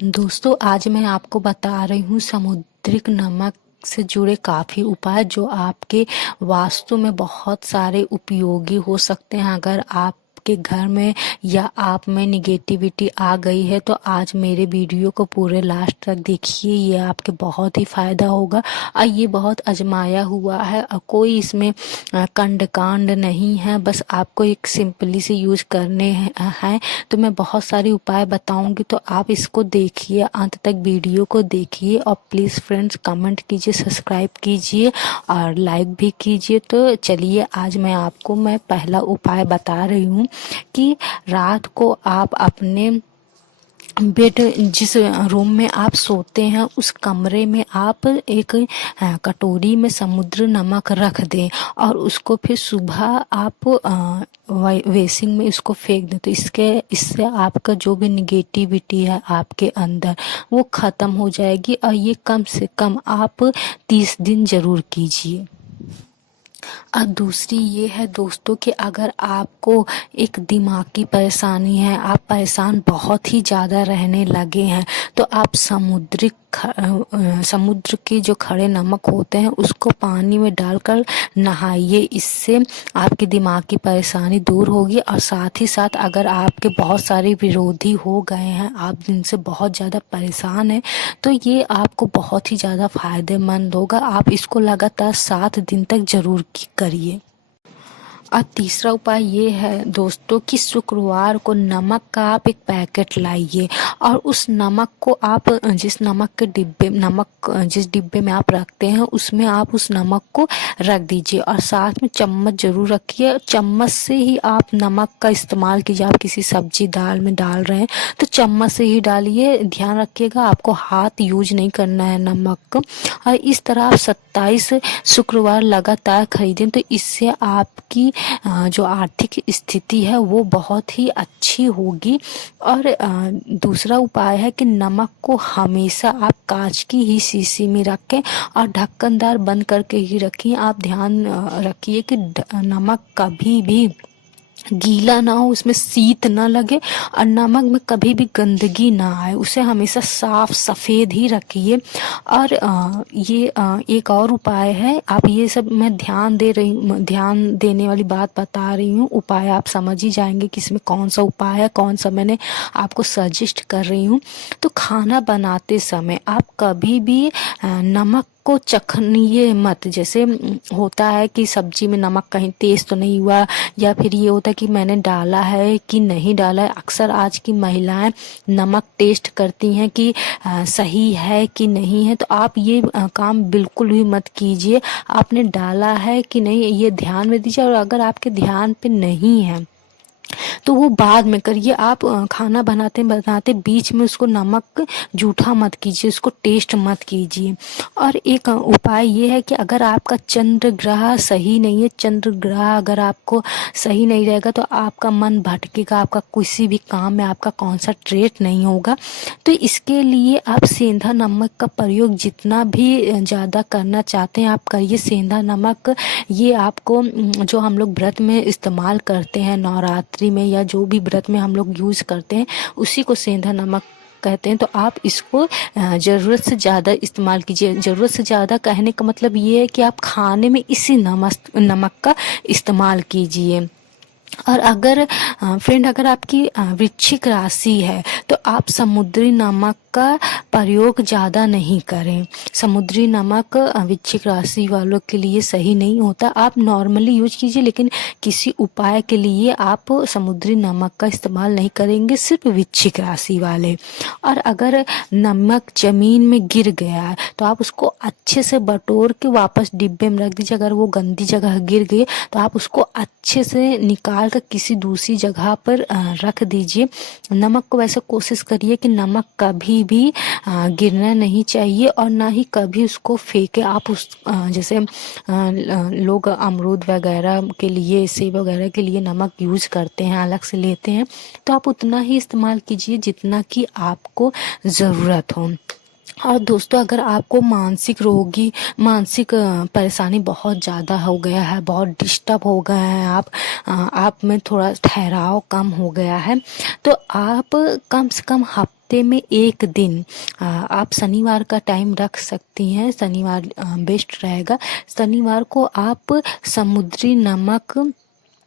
दोस्तों आज मैं आपको बता रही हूँ समुद्रिक नमक से जुड़े काफ़ी उपाय जो आपके वास्तु में बहुत सारे उपयोगी हो सकते हैं। अगर आपके घर में या आप में निगेटिविटी आ गई है तो आज मेरे वीडियो को पूरे लास्ट तक देखिए, ये आपके बहुत ही फ़ायदा होगा। और ये बहुत आजमाया हुआ है और कोई इसमें कंड कांड नहीं है, बस आपको एक सिंपली से यूज करने हैं। तो मैं बहुत सारे उपाय बताऊंगी, तो आप इसको देखिए, अंत तक वीडियो को देखिए और प्लीज़ फ्रेंड्स कमेंट कीजिए, सब्सक्राइब कीजिए और लाइक भी कीजिए। तो चलिए आज मैं पहला उपाय बता रही हूँ कि रात को आप अपने बेड, जिस रूम में आप सोते हैं उस कमरे में आप एक कटोरी में समुद्र नमक रख दें और उसको फिर सुबह आप वेसिंग में उसको फेंक दें। तो इससे आपका जो भी निगेटिविटी है आपके अंदर वो ख़त्म हो जाएगी। और ये कम से कम आप 30 दिन ज़रूर कीजिए। और दूसरी ये है दोस्तों कि अगर आपको एक दिमागी परेशानी है, आप परेशान बहुत ही ज़्यादा रहने लगे हैं, तो आप समुद्र के जो खड़े नमक होते हैं उसको पानी में डालकर नहाइए। इससे आपकी दिमाग की परेशानी दूर होगी। और साथ ही साथ अगर आपके बहुत सारे विरोधी हो गए हैं, आप जिनसे बहुत ज़्यादा परेशान हैं, तो ये आपको बहुत ही ज़्यादा फायदेमंद होगा। आप इसको लगातार 7 दिन तक ज़रूर करिए। और तीसरा उपाय ये है दोस्तों कि शुक्रवार को नमक का आप एक पैकेट लाइए और उस नमक को आप जिस डिब्बे में आप रखते हैं उसमें आप उस नमक को रख दीजिए और साथ में चम्मच जरूर रखिए। चम्मच से ही आप नमक का इस्तेमाल कीजिए। आप किसी सब्जी दाल में डाल रहे हैं तो चम्मच से ही डालिए। ध्यान रखिएगा आपको हाथ यूज नहीं करना है नमक को। और इस तरह आप 27 शुक्रवार लगातार खरीदें तो इससे आपकी जो आर्थिक स्थिति है वो बहुत ही अच्छी होगी। और दूसरा उपाय है कि नमक को हमेशा आप कांच की ही शीशी में रखें और ढक्कनदार बंद करके ही रखिए। आप ध्यान रखिए कि नमक कभी भी गीला ना हो, उसमें शीत ना लगे और नमक में कभी भी गंदगी ना आए। उसे हमेशा साफ सफ़ेद ही रखिए। और ये एक और उपाय है, आप ये सब मैं ध्यान देने वाली बात बता रही हूँ। उपाय आप समझ ही जाएंगे कि इसमें कौन सा उपाय है, कौन सा मैंने आपको सजेस्ट कर रही हूँ। तो खाना बनाते समय आप कभी भी नमक को चखनिए मत। जैसे होता है कि सब्जी में नमक कहीं तेज तो नहीं हुआ, या फिर ये होता है कि मैंने डाला है कि नहीं डाला है। अक्सर आज की महिलाएं नमक टेस्ट करती हैं कि सही है कि नहीं है। तो आप ये काम बिल्कुल भी मत कीजिए। आपने डाला है कि नहीं ये ध्यान में दीजिए, और अगर आपके ध्यान पे नहीं है तो वो बाद में करिए। आप खाना बनाते बनाते बीच में उसको नमक जूठा मत कीजिए, उसको टेस्ट मत कीजिए। और एक उपाय ये है कि अगर आपका चंद्र ग्रह सही नहीं है, चंद्र ग्रह अगर आपको सही नहीं रहेगा तो आपका मन भटकेगा, आपका किसी भी काम में आपका कॉन्संट्रेट नहीं होगा। तो इसके लिए आप सेंधा नमक का प्रयोग जितना भी ज़्यादा करना चाहते हैं आप करिए। सेंधा नमक ये आपको जो हम लोग व्रत में इस्तेमाल करते हैं, नवरात्रि में या जो भी व्रत में हम लोग यूज़ करते हैं, उसी को सेंधा नमक कहते हैं। तो आप इसको ज़रूरत से ज़्यादा इस्तेमाल कीजिए। ज़रूरत से ज़्यादा कहने का मतलब ये है कि आप खाने में इसी नमक का इस्तेमाल कीजिए। और अगर अगर आपकी वृश्चिक राशि है तो आप समुद्री नमक का प्रयोग ज़्यादा नहीं करें। समुद्री नमक वृश्चिक राशि वालों के लिए सही नहीं होता। आप नॉर्मली यूज कीजिए, लेकिन किसी उपाय के लिए आप समुद्री नमक का इस्तेमाल नहीं करेंगे, सिर्फ वृश्चिक राशि वाले। और अगर नमक ज़मीन में गिर गया है तो आप उसको अच्छे से बटोर के वापस डिब्बे में रख दीजिए। अगर वो गंदी जगह गिर गई तो आप उसको अच्छे से निकाल कर किसी दूसरी जगह पर रख दीजिए। नमक को वैसे कोशिश करिए कि नमक कभी भी गिरना नहीं चाहिए और ना ही कभी उसको फेंके। आप जैसे लोग अमरूद वगैरह के लिए, सेब वगैरह के लिए नमक यूज करते हैं, अलग से लेते हैं, तो आप उतना ही इस्तेमाल कीजिए जितना कि आपको ज़रूरत हो। और दोस्तों अगर आपको मानसिक परेशानी बहुत ज़्यादा हो गया है, बहुत डिस्टर्ब हो गए हैं आप में थोड़ा ठहराव कम हो गया है, तो आप कम से कम हफ्ते में एक दिन आप शनिवार का टाइम रख सकती हैं। शनिवार बेस्ट रहेगा। शनिवार को आप समुद्री नमक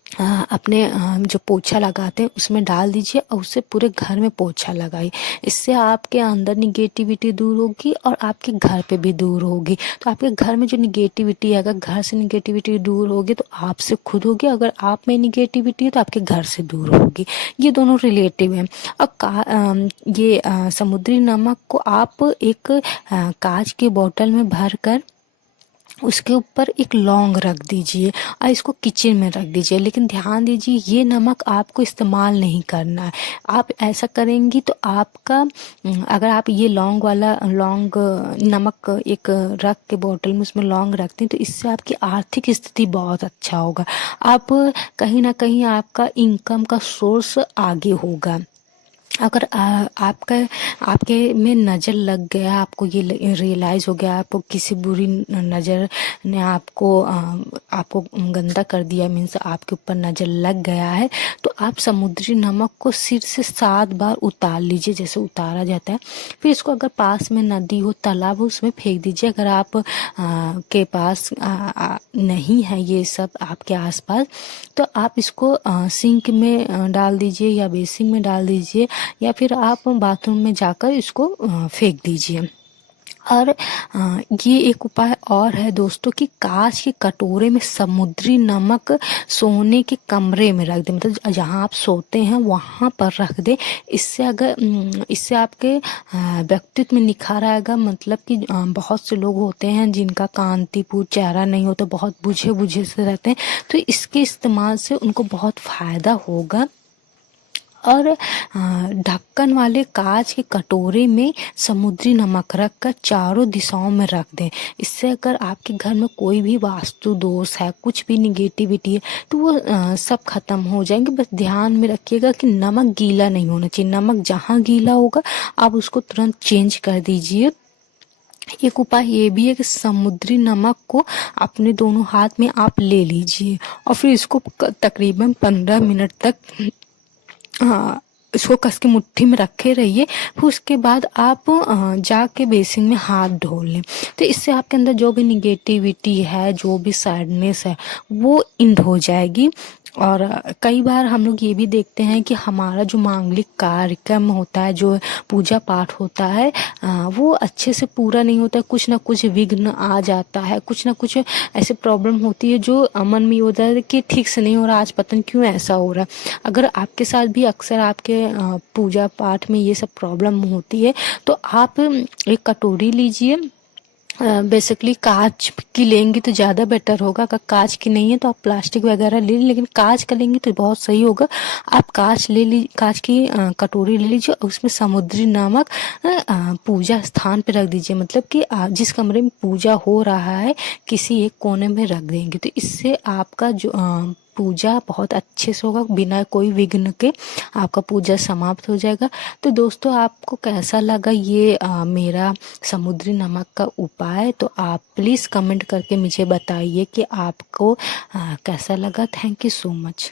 अपने जो पोछा लगाते हैं उसमें डाल दीजिए और उससे पूरे घर में पोछा लगाइए। इससे आपके अंदर निगेटिविटी दूर होगी और आपके घर पे भी दूर होगी। तो आपके घर में जो निगेटिविटी है, अगर घर से निगेटिविटी दूर होगी तो आपसे खुद होगी, अगर आप में निगेटिविटी है तो आपके घर से दूर होगी। ये दोनों रिलेटिव हैं। और ये समुद्री नमक को आप एक कांच के बोतल में भर कर उसके ऊपर एक लौंग रख दीजिए और इसको किचन में रख दीजिए। लेकिन ध्यान दीजिए ये नमक आपको इस्तेमाल नहीं करना है। आप ऐसा करेंगी तो आपका अगर आप ये लौंग वाला नमक एक रख के बोतल में उसमें लौंग रखती हैं तो इससे आपकी आर्थिक स्थिति बहुत अच्छा होगा। आप कहीं ना कहीं आपका इनकम का सोर्स आगे होगा। अगर आपके में नज़र लग गया, आपको ये रियलाइज़ हो गया आपको किसी बुरी नज़र ने आपको गंदा कर दिया, मीन्स आपके ऊपर नज़र लग गया है, तो आप समुद्री नमक को सिर से 7 बार उतार लीजिए जैसे उतारा जाता है। फिर इसको अगर पास में नदी हो, तालाब हो, उसमें फेंक दीजिए। अगर आप के पास नहीं है ये सब आपके आसपास तो आप इसको सिंक में डाल दीजिए या बेसिन में डाल दीजिए या फिर आप बाथरूम में जाकर इसको फेंक दीजिए। और ये एक उपाय और है दोस्तों कि कांच के कटोरे में समुद्री नमक सोने के कमरे में रख दें, मतलब जहाँ आप सोते हैं वहाँ पर रख दें। इससे आपके व्यक्तित्व में निखार आएगा। मतलब कि बहुत से लोग होते हैं जिनका कांतिपुर चेहरा नहीं होता, बहुत बुझे बुझे से रहते हैं, तो इसके इस्तेमाल से उनको बहुत फ़ायदा होगा। और ढक्कन वाले कांच के कटोरे में समुद्री नमक रख कर चारों दिशाओं में रख दें। इससे अगर आपके घर में कोई भी वास्तु दोष है, कुछ भी निगेटिविटी है, तो वो सब खत्म हो जाएंगे। बस ध्यान में रखिएगा कि नमक गीला नहीं होना चाहिए। नमक जहाँ गीला होगा आप उसको तुरंत चेंज कर दीजिए। एक उपाय ये भी है कि समुद्री नमक को अपने दोनों हाथ में आप ले लीजिए और फिर इसको तकरीबन 15 मिनट तक इसको कस के मुट्ठी में रखे रहिए। फिर उसके बाद आप जाके बेसिन में हाथ धो लें। तो इससे आपके अंदर जो भी निगेटिविटी है, जो भी सैडनेस है, वो इंड हो जाएगी। और कई बार हम लोग ये भी देखते हैं कि हमारा जो मांगलिक कार्यक्रम होता है, जो पूजा पाठ होता है, वो अच्छे से पूरा नहीं होता है। कुछ ना कुछ विघ्न आ जाता है, कुछ ना कुछ ऐसे प्रॉब्लम होती है जो मन में ये होता है कि ठीक से नहीं हो रहा, आज पता नहीं क्यों ऐसा हो रहा है। अगर आपके साथ भी अक्सर आपके पूजा पाठ में ये सब प्रॉब्लम होती है तो आप एक कटोरी लीजिए। बेसिकली कांच की लेंगी तो ज़्यादा बेटर होगा। अगर कांच की नहीं है तो आप प्लास्टिक वगैरह ले लीजिए, लेकिन कांच का लेंगी तो बहुत सही होगा। आप कांच की कटोरी ले लीजिए और उसमें समुद्री नमक पूजा स्थान पे रख दीजिए। मतलब कि जिस कमरे में पूजा हो रहा है किसी एक कोने में रख देंगे तो इससे आपका जो पूजा बहुत अच्छे से होगा, बिना कोई विघ्न के आपका पूजा समाप्त हो जाएगा। तो दोस्तों आपको कैसा लगा ये मेरा समुद्री नमक का उपाय, तो आप प्लीज़ कमेंट करके मुझे बताइए कि आपको कैसा लगा। Thank you so much.